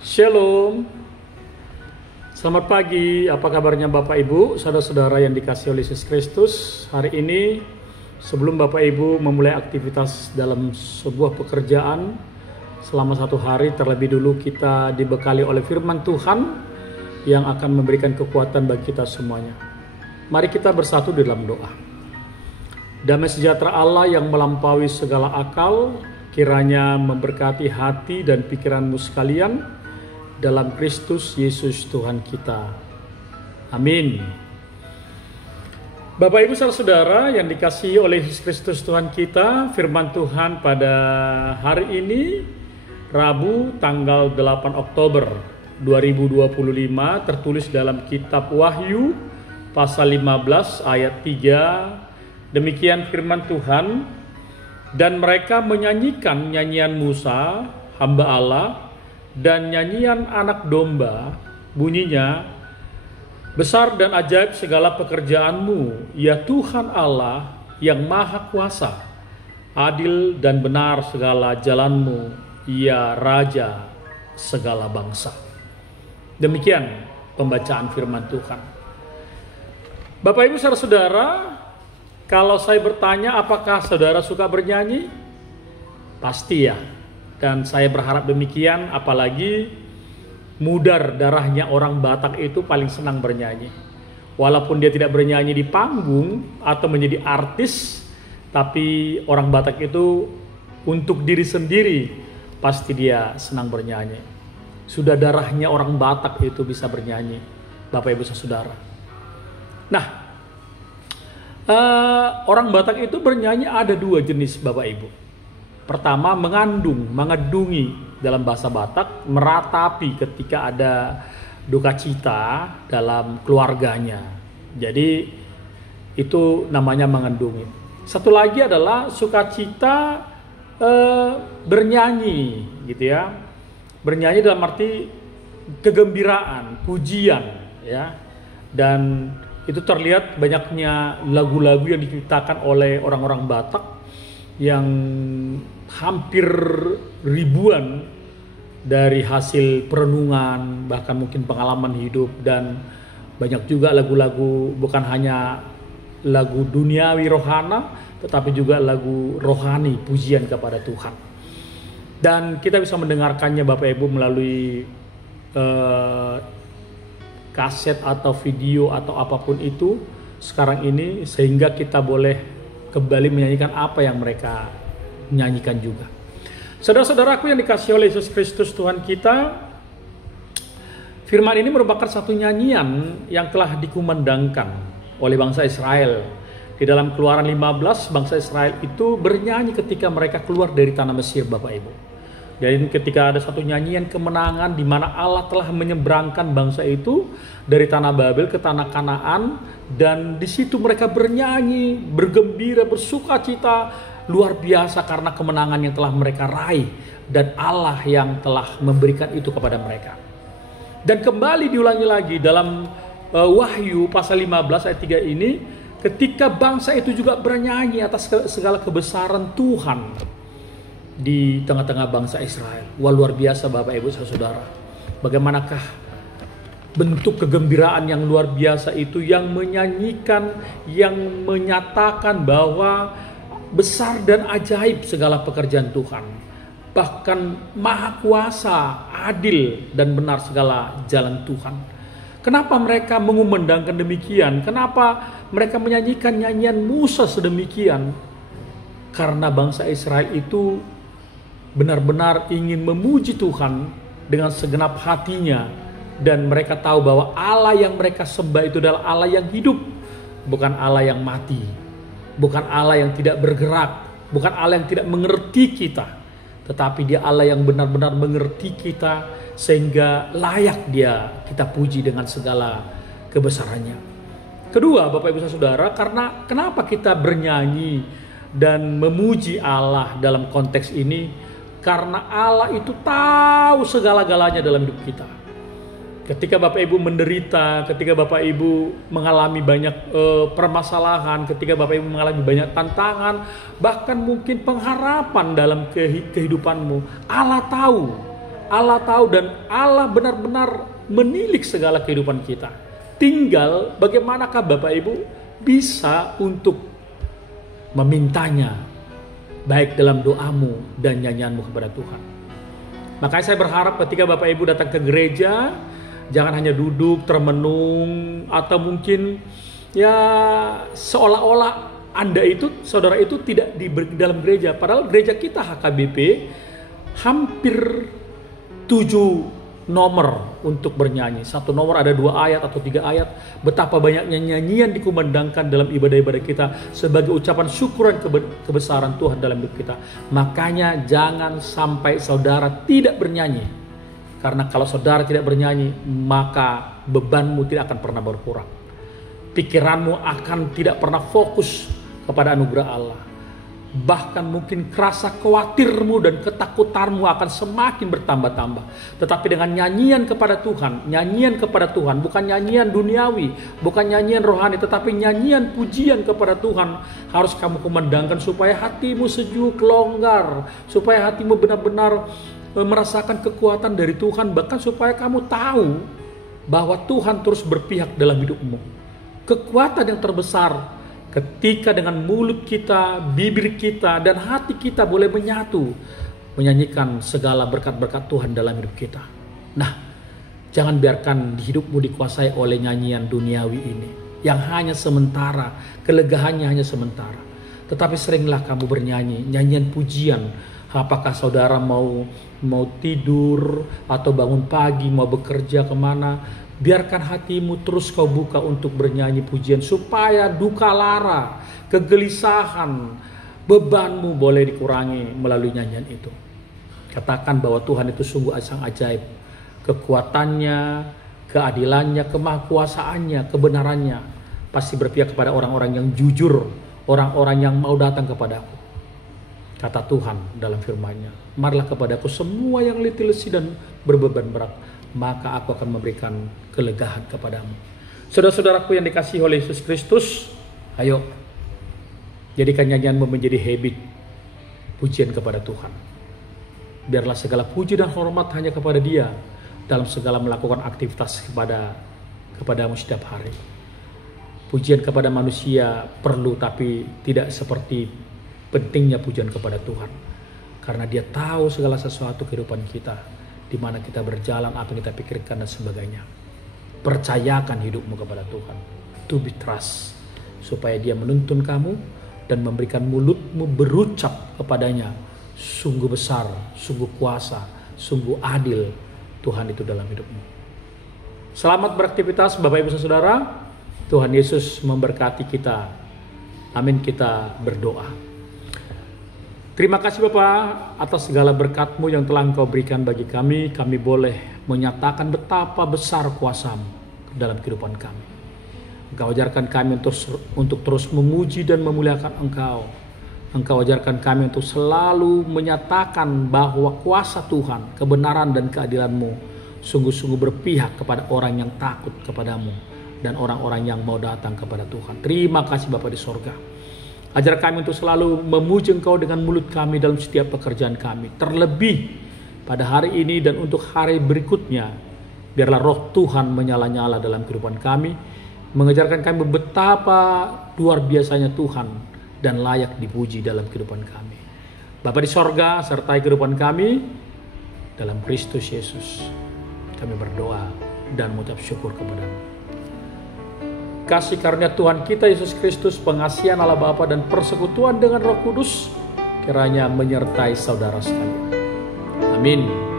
Shalom, selamat pagi. Apa kabarnya Bapak Ibu, saudara-saudara yang dikasihi oleh Yesus Kristus? Hari ini, sebelum Bapak Ibu memulai aktivitas dalam sebuah pekerjaan selama satu hari, terlebih dulu kita dibekali oleh firman Tuhan yang akan memberikan kekuatan bagi kita semuanya. Mari kita bersatu di dalam doa. Damai sejahtera Allah yang melampaui segala akal, kiranya memberkati hati dan pikiranmu sekalian dalam Kristus Yesus Tuhan kita. Amin. Bapak Ibu saudara yang dikasihi oleh Yesus Kristus Tuhan kita, firman Tuhan pada hari ini Rabu tanggal 8 Oktober 2025 tertulis dalam kitab Wahyu pasal 15 ayat 3. Demikian firman Tuhan, dan mereka menyanyikan nyanyian Musa hamba Allah dan nyanyian anak domba, bunyinya, besar dan ajaib segala pekerjaanmu, ya Tuhan Allah yang maha kuasa, adil dan benar segala jalanmu, ya Raja segala bangsa. Demikian pembacaan firman Tuhan. Bapak Ibu saudara, kalau saya bertanya apakah saudara suka bernyanyi? Pasti ya. Dan saya berharap demikian, apalagi mudar darahnya orang Batak itu paling senang bernyanyi. Walaupun dia tidak bernyanyi di panggung atau menjadi artis, tapi orang Batak itu untuk diri sendiri pasti dia senang bernyanyi. Sudah darahnya orang Batak itu bisa bernyanyi, Bapak Ibu saudara. Nah, orang Batak itu bernyanyi ada dua jenis Bapak Ibu. Pertama, mengedungi dalam bahasa Batak, meratapi ketika ada duka cita dalam keluarganya. Jadi itu namanya mengendungi. Satu lagi adalah sukacita bernyanyi, gitu ya. Bernyanyi dalam arti kegembiraan, pujian, ya. Dan itu terlihat banyaknya lagu-lagu yang diciptakan oleh orang-orang Batak yang hampir ribuan dari hasil perenungan, bahkan mungkin pengalaman hidup, dan banyak juga lagu-lagu bukan hanya lagu duniawi rohana, tetapi juga lagu rohani, pujian kepada Tuhan. Dan kita bisa mendengarkannya Bapak Ibu melalui kaset atau video atau apapun itu sekarang ini, sehingga kita boleh kembali menyanyikan apa yang mereka nyanyikan juga. Saudara-saudaraku yang dikasihi oleh Yesus Kristus Tuhan kita, firman ini merupakan satu nyanyian yang telah dikumandangkan oleh bangsa Israel. Di dalam Keluaran 15, bangsa Israel itu bernyanyi ketika mereka keluar dari tanah Mesir, Bapak Ibu. Dan ketika ada satu nyanyian kemenangan di mana Allah telah menyeberangkan bangsa itu dari tanah Babel ke tanah Kanaan, dan di situ mereka bernyanyi, bergembira, bersukacita luar biasa karena kemenangan yang telah mereka raih dan Allah yang telah memberikan itu kepada mereka. Dan kembali diulangi lagi dalam Wahyu pasal 15 ayat 3 ini, ketika bangsa itu juga bernyanyi atas segala kebesaran Tuhan di tengah-tengah bangsa Israel. Wah, luar biasa Bapak Ibu saudara. Bagaimanakah bentuk kegembiraan yang luar biasa itu, yang menyanyikan, yang menyatakan bahwa besar dan ajaib segala pekerjaan Tuhan. Bahkan maha kuasa, adil dan benar segala jalan Tuhan. Kenapa mereka mengumandangkan demikian? Kenapa mereka menyanyikan nyanyian Musa sedemikian? Karena bangsa Israel itu benar-benar ingin memuji Tuhan dengan segenap hatinya, dan mereka tahu bahwa Allah yang mereka sembah itu adalah Allah yang hidup, bukan Allah yang mati, bukan Allah yang tidak bergerak, bukan Allah yang tidak mengerti kita, tetapi Dia Allah yang benar-benar mengerti kita sehingga layak Dia kita puji dengan segala kebesarannya. Kedua, Bapak Ibu saudara, karena kenapa kita bernyanyi dan memuji Allah dalam konteks ini? Karena Allah itu tahu segala-galanya dalam hidup kita. Ketika Bapak Ibu menderita, ketika Bapak Ibu mengalami banyak permasalahan, ketika Bapak Ibu mengalami banyak tantangan, bahkan mungkin pengharapan dalam kehidupanmu, Allah tahu Allah tahu dan Allah benar-benar menilik segala kehidupan kita. Tinggal bagaimanakah Bapak Ibu bisa untuk memintanya, baik dalam doamu dan nyanyianmu kepada Tuhan. Makanya saya berharap ketika Bapak Ibu datang ke gereja, jangan hanya duduk termenung atau mungkin ya seolah-olah Anda itu, saudara itu tidak di dalam gereja. Padahal gereja kita HKBP hampir 7 nomor untuk bernyanyi. Satu nomor ada 2 ayat atau 3 ayat. Betapa banyaknya nyanyian dikumandangkan dalam ibadah-ibadah kita sebagai ucapan syukuran kebesaran Tuhan dalam hidup kita. Makanya jangan sampai saudara tidak bernyanyi. Karena kalau saudara tidak bernyanyi, maka bebanmu tidak akan pernah berkurang. Pikiranmu akan tidak pernah fokus kepada anugerah Allah. Bahkan mungkin rasa khawatirmu dan ketakutanmu akan semakin bertambah-tambah. Tetapi dengan nyanyian kepada Tuhan, bukan nyanyian duniawi, bukan nyanyian rohani, tetapi nyanyian pujian kepada Tuhan harus kamu kumandangkan supaya hatimu sejuk, longgar, supaya hatimu benar-benar merasakan kekuatan dari Tuhan, bahkan supaya kamu tahu bahwa Tuhan terus berpihak dalam hidupmu. Kekuatan yang terbesar ketika dengan mulut kita, bibir kita, dan hati kita boleh menyatu menyanyikan segala berkat-berkat Tuhan dalam hidup kita. Nah, jangan biarkan hidupmu dikuasai oleh nyanyian duniawi ini yang hanya sementara, kelegahannya hanya sementara. Tetapi seringlah kamu bernyanyi, nyanyian pujian. Apakah saudara mau tidur atau bangun pagi, mau bekerja kemana, biarkan hatimu terus kau buka untuk bernyanyi pujian supaya duka lara, kegelisahan, bebanmu boleh dikurangi melalui nyanyian itu. Katakan bahwa Tuhan itu sungguh sang ajaib. Kekuatannya, keadilannya, kemahakuasaannya, kebenarannya pasti berpihak kepada orang-orang yang jujur, orang-orang yang mau datang kepadaku. Kata Tuhan dalam firman-Nya, marilah kepadaku semua yang letih lesu dan berbeban berat, maka aku akan memberikan kelegaan kepadamu. Saudara-saudaraku yang dikasihi oleh Yesus Kristus, ayo jadikan nyanyianmu menjadi habit pujian kepada Tuhan. Biarlah segala puji dan hormat hanya kepada Dia dalam segala melakukan aktivitas kepadamu setiap hari. Pujian kepada manusia perlu, tapi tidak seperti pentingnya pujian kepada Tuhan. Karena Dia tahu segala sesuatu kehidupan kita, di mana kita berjalan, apa yang kita pikirkan dan sebagainya. Percayakan hidupmu kepada Tuhan. To be trust. Supaya Dia menuntun kamu dan memberikan mulutmu berucap kepadanya. Sungguh besar, sungguh kuasa, sungguh adil Tuhan itu dalam hidupmu. Selamat beraktivitas Bapak Ibu Saudara. Tuhan Yesus memberkati kita. Amin, kita berdoa. Terima kasih Bapa atas segala berkat-Mu yang telah Engkau berikan bagi kami. Kami boleh menyatakan betapa besar kuasa-Mu dalam kehidupan kami. Engkau ajarkan kami untuk terus memuji dan memuliakan Engkau. Engkau ajarkan kami untuk selalu menyatakan bahwa kuasa Tuhan, kebenaran dan keadilan-Mu sungguh-sungguh berpihak kepada orang yang takut kepadamu dan orang-orang yang mau datang kepada Tuhan. Terima kasih Bapa di sorga. Ajar kami untuk selalu memuji Engkau dengan mulut kami dalam setiap pekerjaan kami. Terlebih pada hari ini dan untuk hari berikutnya, biarlah roh Tuhan menyala-nyala dalam kehidupan kami, mengajarkan kami betapa luar biasanya Tuhan dan layak dipuji dalam kehidupan kami. Bapa di sorga, sertai kehidupan kami dalam Kristus Yesus. Kami berdoa dan mengucap syukur kepada-Mu. Kasih karunia Tuhan kita Yesus Kristus, pengasihan Allah Bapa dan persekutuan dengan Roh Kudus kiranya menyertai saudara sekalian. Amin.